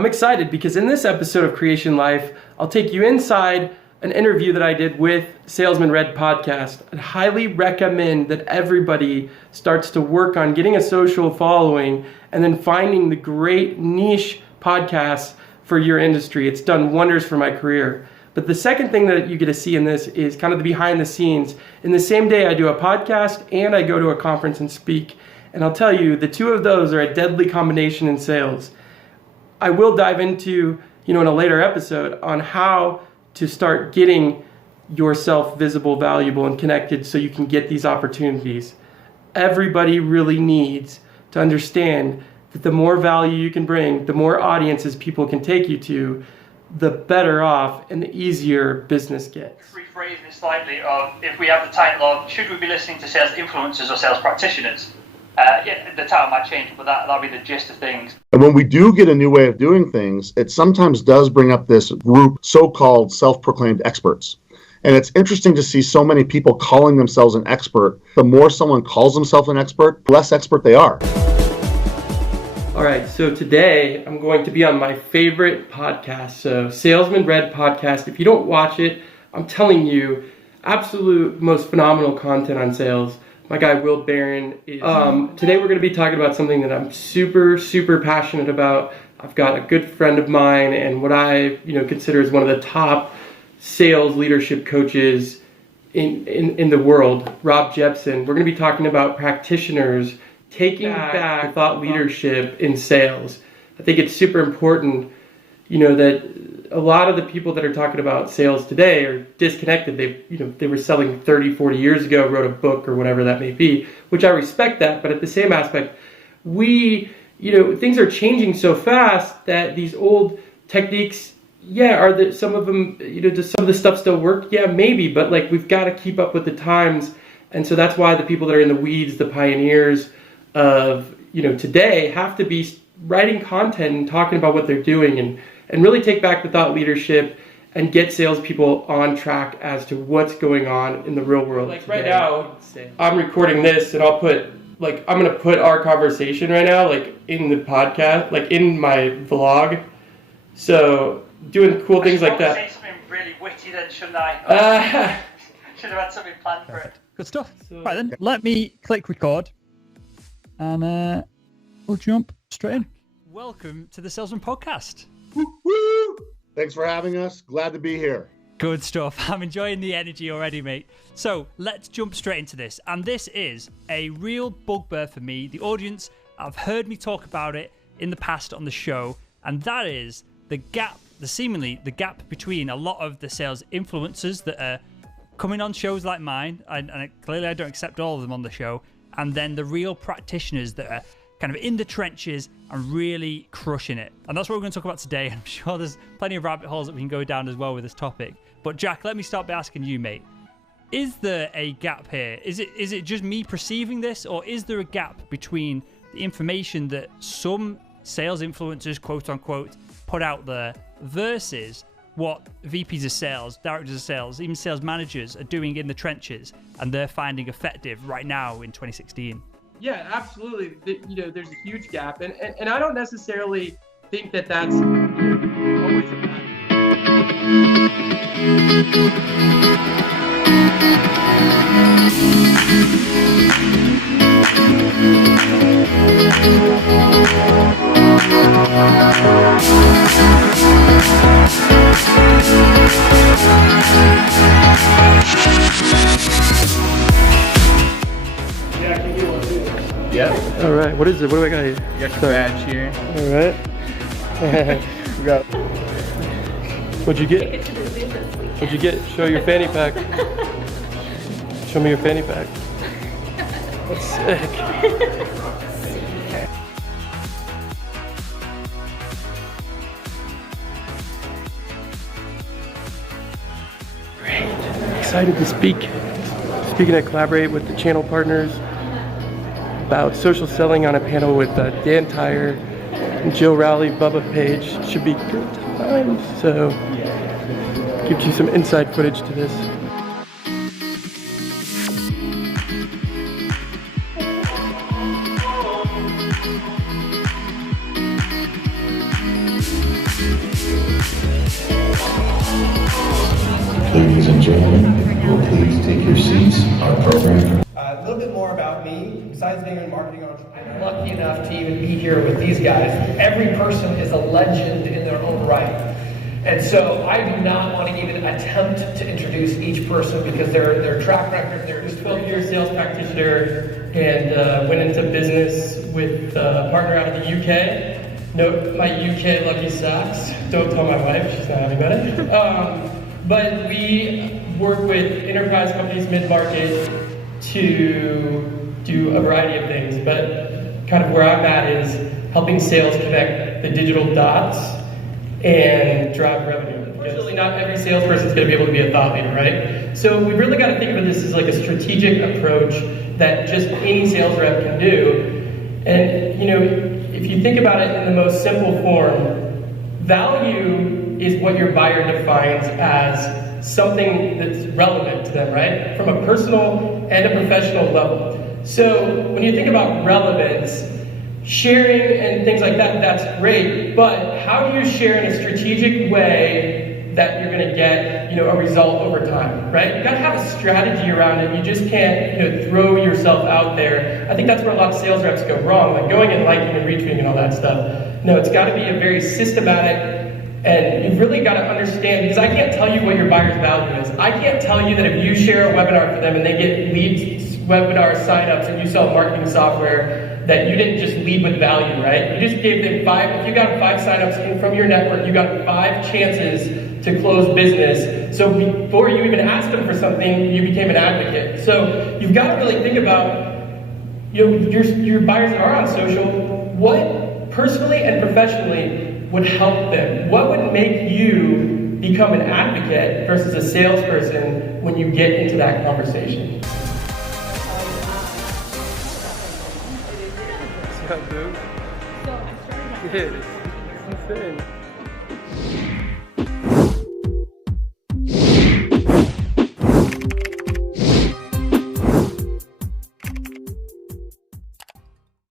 I'm excited because in this episode of Creation Life, I'll take you inside an interview that I did with Salesman.Red podcast. I'd highly recommend that everybody starts to work on getting a social following and then finding the great niche podcasts for your industry. It's done wonders for my career. But the second thing that you get to see in this is kind of the behind the scenes. In the same day, I do a podcast and I go to a conference and speak. And I'll tell you, the two of those are a deadly combination in sales. I will dive into, in a later episode on how to start getting yourself visible, valuable, and connected so you can get these opportunities. Everybody really needs to understand that the more value you can bring, the more audiences people can take you to, the better off and the easier business gets. Rephrase this slightly of if we have the title of should we be listening to sales influencers or sales practitioners? The title might change, but that'll be the gist of things. And when we do get a new way of doing things, it sometimes does bring up this group, so-called self-proclaimed experts. And it's interesting to see so many people calling themselves an expert. The more someone calls themselves an expert, the less expert they are. All right, so today I'm going to be on my favorite podcast, so Salesman.Red podcast. If you don't watch it, I'm telling you, absolute most phenomenal content on sales. My guy Will Barron is. Today we're going to be talking about something that I'm super, super passionate about. I've got a good friend of mine and what I consider as one of the top sales leadership coaches in the world, Rob Jepson. We're going to be talking about practitioners taking back thought leadership in sales. I think it's super important, that a lot of the people that are talking about sales today are disconnected. They were selling 30, 40 years ago, wrote a book or whatever that may be, which I respect that. But at the same aspect, things are changing so fast that these old techniques, some of them, does some of the stuff still work? Yeah, maybe, but we've got to keep up with the times. And so that's why the people that are in the weeds, the pioneers of, today have to be writing content and talking about what they're doing and really take back the thought leadership and get salespeople on track as to what's going on in the real world. Right now, I'm recording this and I'm going to put our conversation right now, in the podcast, in my vlog. So doing cool things like that. I should say something really witty then, shouldn't I? Should have had something planned for it. Good stuff. Right then, let me click record and we'll jump straight in. Welcome to the Salesman Podcast. Woo! Thanks for having us. Glad to be here. Good stuff. I'm enjoying the energy already, mate. So let's jump straight into this. And this is a real bugbear for me. The audience have heard me talk about it in the past on the show, and that is the gap between a lot of the sales influencers that are coming on shows like mine, and clearly I don't accept all of them on the show, and then the real practitioners that are kind of in the trenches and really crushing it. And that's what we're going to talk about today. I'm sure there's plenty of rabbit holes that we can go down as well with this topic. But Jack, let me start by asking you, mate. Is there a gap here? Is it just me perceiving this, or is there a gap between the information that some sales influencers, quote unquote, put out there versus what VPs of sales, directors of sales, even sales managers are doing in the trenches and they're finding effective right now in 2016? Yeah, absolutely. There's a huge gap, and I don't necessarily think that that's always a bad Yeah. All right. What is it? What do I got here? You got your badge here. All right. We got. What'd you get? What'd you get? Show your fanny pack. Show me your fanny pack. That's sick. Great. Excited to speak. Speaking to collaborate with the channel partners about social selling on a panel with Dan Tyre, Jill Rowley, Bubba Page. Should be good times. So, gives you some inside footage to this. and gentlemen, will please take your seats. Our program. A little bit more about me. Besides being a marketing entrepreneur, I'm lucky enough to even be here with these guys. Every person is a legend in their own right. And so I do not want to even attempt to introduce each person because their track record, they're just 12-year sales practitioner and went into business with a partner out of the UK. Note my UK lucky socks. Don't tell my wife, she's not happy about it. But we work with enterprise companies, mid-market, to do a variety of things. But kind of where I'm at is helping sales connect the digital dots and drive revenue. Unfortunately, not every salesperson is going to be able to be a thought leader, right? So we really got to think of this as like a strategic approach that just any sales rep can do. And you know, if you think about it in the most simple form, value is what your buyer defines as something that's relevant to them, right? From a personal and a professional level. So when you think about relevance, sharing and things like that, that's great, but how do you share in a strategic way that you're going to get, you know, a result over time, right? You got to have a strategy around it. You just can't, you know, throw yourself out there. I think that's where a lot of sales reps go wrong, like going and liking and retweeting and all that stuff. No, it's got to be a very systematic, and you've really got to understand, because I can't tell you what your buyer's value is. I can't tell you that if you share a webinar for them and they get leads, webinar signups, and you sell marketing software, that you didn't just lead with value, right? You just gave them 5, if you got 5 signups from your network, you got 5 chances to close business. So before you even asked them for something, you became an advocate. So you've got to really think about, you know, your buyers that are on social, what personally and professionally would help them? What would make you become an advocate versus a salesperson when you get into that conversation? Good. It's insane.